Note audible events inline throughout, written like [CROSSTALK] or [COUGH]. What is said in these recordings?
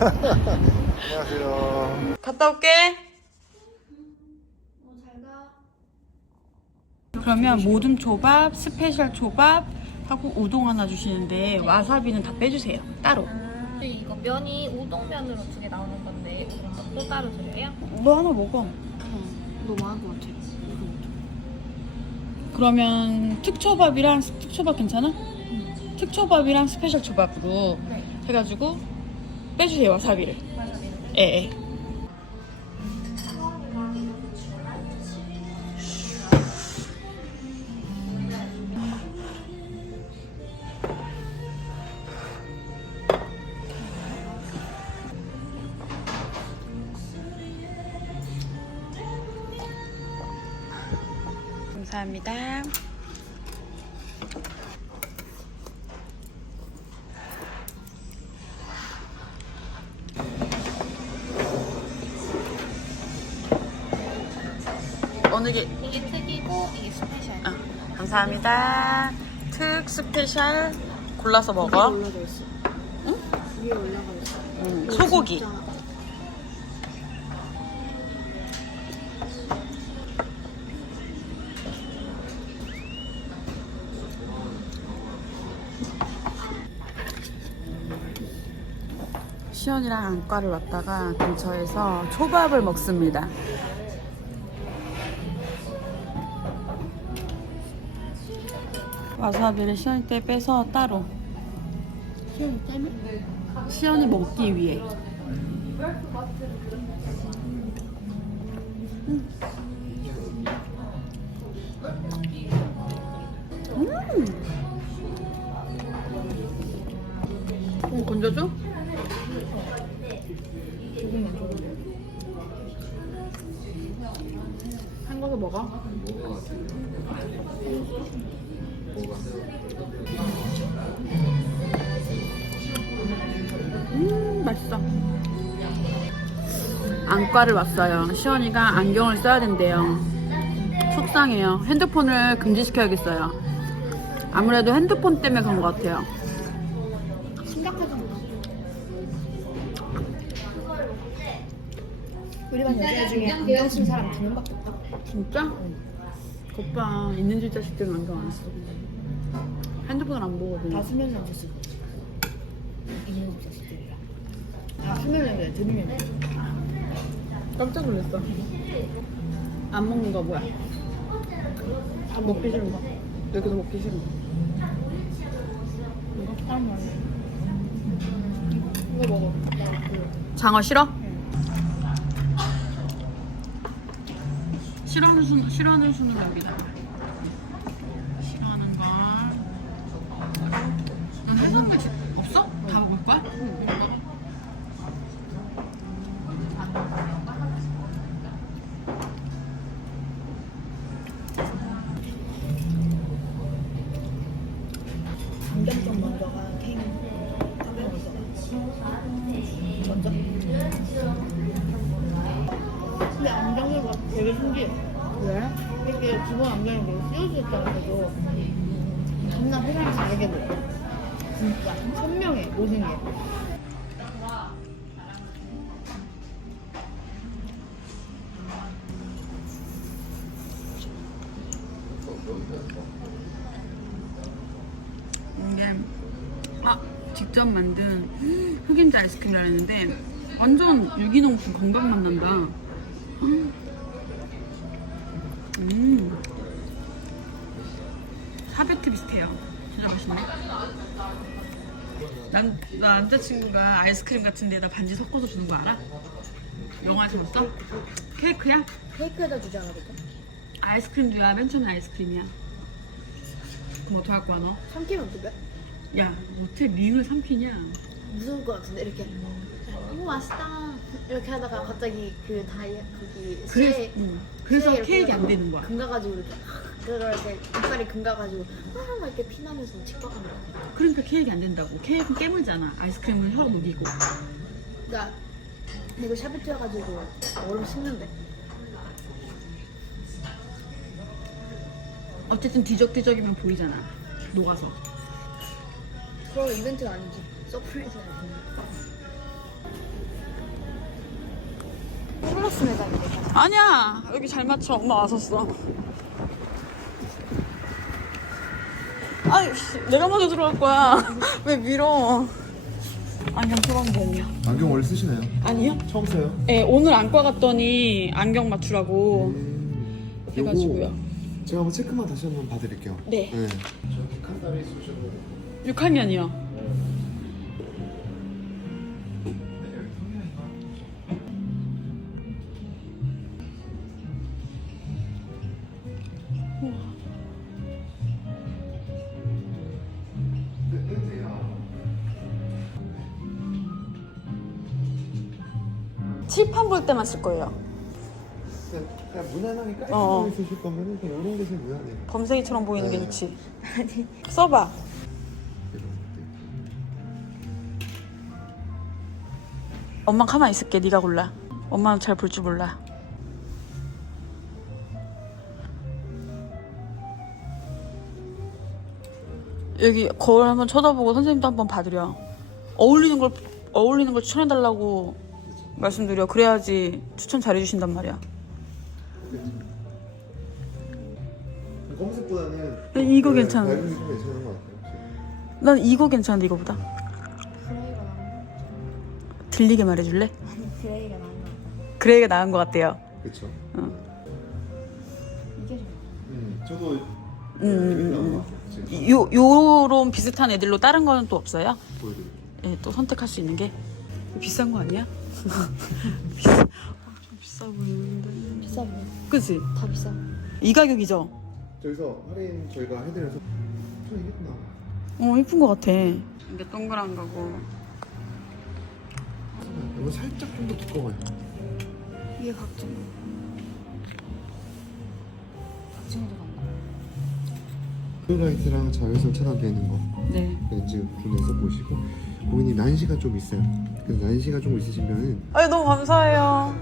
안녕하세요. 갔다 올게. 그러면 모든 초밥, 스페셜 초밥 하고 우동 하나 주시는데 와사비는 다 빼주세요. 따로. 근데 이거 면이 우동면으로 두 개 나오는 건데 그럼 또 따로 드려요? 너 하나 먹어. 너무 많은 것 같아. 그러면 특초밥이랑 특초밥 괜찮아? 특초밥이랑 스페셜 초밥으로 네. 해가지고 빼주세요 와사비를. 예. 예. 감사합니다. 어느 게 이게 특이고 이게 스페셜. 아, 감사합니다. 특 스페셜 골라서 먹어. 올라가 있어. 응? 위에 올라가 있어. 음, 소고기. 진짜 시연이랑 안과를 왔다가 근처에서 초밥을 먹습니다. 와사비를 시연이 때 빼서 따로. 시험 때문에? 시연이 먹기 위해. 음. 건져줘? 한 거서 먹어. 음, 맛있어. 안과를 왔어요. 시원이가 안경을 써야 된대요. 속상해요. 핸드폰을 금지시켜야겠어요. 아무래도 핸드폰 때문에 그런 것 같아요. 우리 반 여자 중에 안경 쓴 사람 두 명밖에 없다. 진짜? 오빠 있는 줄 자식들은 안경 안 써. 핸드폰을 안 보거든. 다 수면 연습. 있는 집 자식들이라. 다 수면 연습 들으면 깜짝 놀랐어. 안 먹는 거 뭐야? 아, 먹기 싫은 거. 여기서 먹기 싫은 거. 이거 사람 말이야. 이거 먹어. 장어 싫어? 싫어하는 순 싫어하는 순은 여기다. 되게 신기해. 왜? 이렇게 기본 안경이 되게 씌워졌잖아 그래도 겁나 세상이 다르게 보여. 진짜 선명해 모든 게. 이게 아 직접 만든 흑임자 아이스크림이라 했는데 완전 유기농 건강 맛 난다. 음. 사베트 비슷해요. 진짜 맛있네. 난, 나 남자친구가 아이스크림 같은 데다 반지 섞어서 주는 거 알아? 영화에서 봤어? 케이크야? 케이크에다 주지 않아 그거? 아이스크림도야. 맨 처음에 아이스크림이야. 그럼 어떡할 거야 너? 삼키면 어떡해? 야 어떻게 링을 삼키냐? 무서울 것 같은데 이렇게 오 맛있다 이렇게 하다가 갑자기 그 다이 거기 그래서, 쇠- 응. 그래서 쇠 케이크 안 되는 거야. 금가가지고 이렇게 그걸 이렇게 이빨이 금가가지고 아 막 이렇게 피나면서 직박한 거야 그러니까 케이크 안 된다고. 케이크는 깨물잖아. 아이스크림은 혀로 녹이고. 나 이거 샤베트여가지고 얼음 식는데 어쨌든 뒤적뒤적이면 보이잖아. 녹아서. 그럼 이벤트가 아니지 서프라이즈야 스타벅스 매장이래. 아니야 여기 잘 맞춰 엄마 왔었어 아이 씨, 내가 먼저 들어갈 거야 [LAUGHS] 왜 밀어 안경 초반본이야 안경 원래 쓰시나요? 아니요 처음 써요? 네 오늘 안과 갔더니 안경 맞추라고 음, 해가지고요. 요거 제가 한번 체크만 다시 한번 봐드릴게요. 네. 저기 칸다리 수시로 6학년이요 칠판 볼 때만 쓸 거예요 그냥, 그냥 무난하게 깔끔하게 어. 쓰실 거면은 그냥 이런 게 제일 무난해요. 범생이처럼 보이는 게 네. 좋지 써봐 이런. 엄마 가만히 있을게 네가 골라 엄마는 잘 볼 줄 몰라 여기 거울 한번 쳐다보고 선생님도 한번 봐드려 어울리는 걸 어울리는 걸 추천해달라고 말씀드려 그래야지 추천 잘해주신단 말이야 검색보다는 네, 이거 네, 괜찮아. 밝은 게좀 괜찮은 것 같아요. 난 이거 괜찮은데 이거보다 그레이가 나은 들리게 말해줄래? 거 그레이가 나은 거 같다. 그레이가 나은 것 같대요 그렇죠. 이게 좀 음, 저도 음, 음, 음. 것 같아요. 지금 요, 요런 비슷한 애들로 다른 거는 또 없어요? 보여드릴게요. 예, 또 선택할 수 있는 게 비싼 거 아니야? 비싸, 아, 좀 비싸 보이는데. 비싸 보여. 그치? 다 비싸. 이 가격이죠? 저기서 할인 저희가 해드려서 좀 이겼나? 어, 예쁜 거 같아. 이게 동그란 거고. 이거 살짝 좀 더 두꺼워요. 위에 각종. 간다. 블루라이트랑 자외선 차단되는 거 네. 렌즈 분해서 보시고 고객님 난시가 좀 있어요. 그래서 난시가 좀 있으시면은 아니, 너무 감사해요.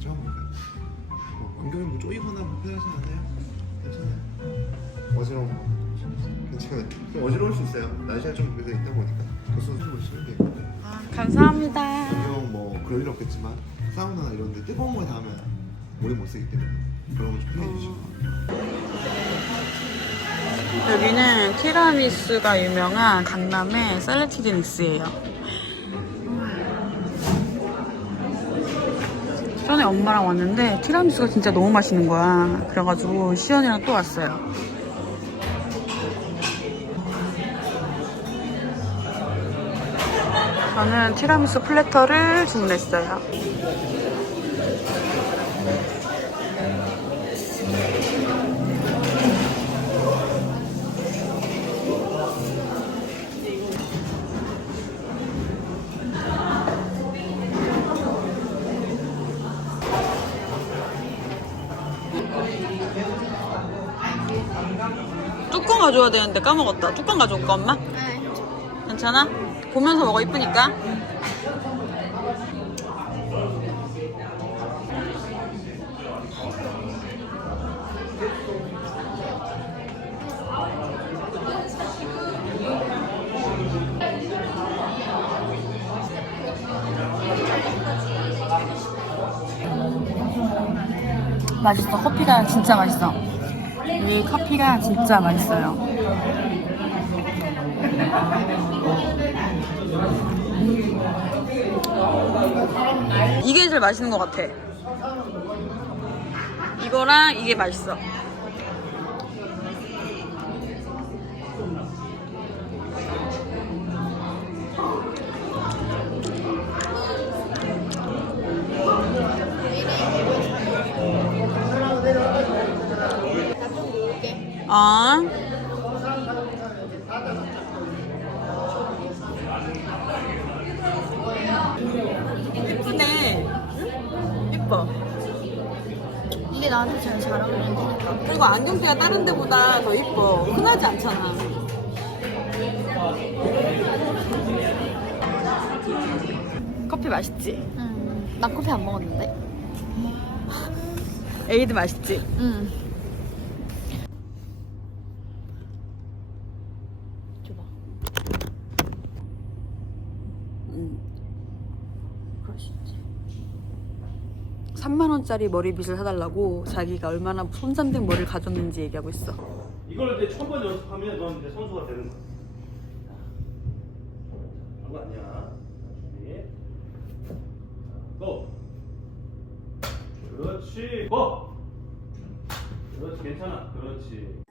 처음? 뭐 안경이 뭐 쪼이거나 불편하지 않아요? 괜찮아요. 어지러움 괜찮아요. 좀 어지러울 수 있어요. 날씨가 좀 그래서 있다 보니까 도수 좀 보시면 돼요. 감사합니다. 안경 뭐 그럴 일 없겠지만 사우나 이런 데 뜨거운 거에 닿으면 오래 못 쓰기 때문에 그런 거 좀 피해 주시고 여기는 티라미수가 유명한 강남의 셀레티드닉스예요. 전에 엄마랑 왔는데 티라미수가 진짜 너무 맛있는 거야. 그래가지고 시연이랑 또 왔어요. 저는 티라미수 플래터를 주문했어요. 가져와야 되는데 까먹었다. 뚜껑 가져올까 엄마? 네. 괜찮아? 보면서 먹어 이쁘니까. 맛있어. 커피가 진짜 맛있어. 이 커피가 진짜 맛있어요. 이게 제일 맛있는 것 같아. 이거랑 이게 맛있어. 아. 예쁘네. 예뻐. 이게 나한테 제일 잘 어울리는 그리고 안경테가 다른 데보다 더 예뻐. 흔하지 않잖아. 커피 맛있지? 응. 나 커피 안 먹었는데. 에이드 맛있지? 응. 줘봐. 3만 원짜리 머리빗을 사달라고 자기가 얼마나 손상된 머리를 가졌는지 얘기하고 있어. 이걸 이제 천번 연습하면 넌 이제 선수가 되는 거야. 그런 거 아니야. 고. 그렇지. 고. 그렇지 괜찮아. 그렇지.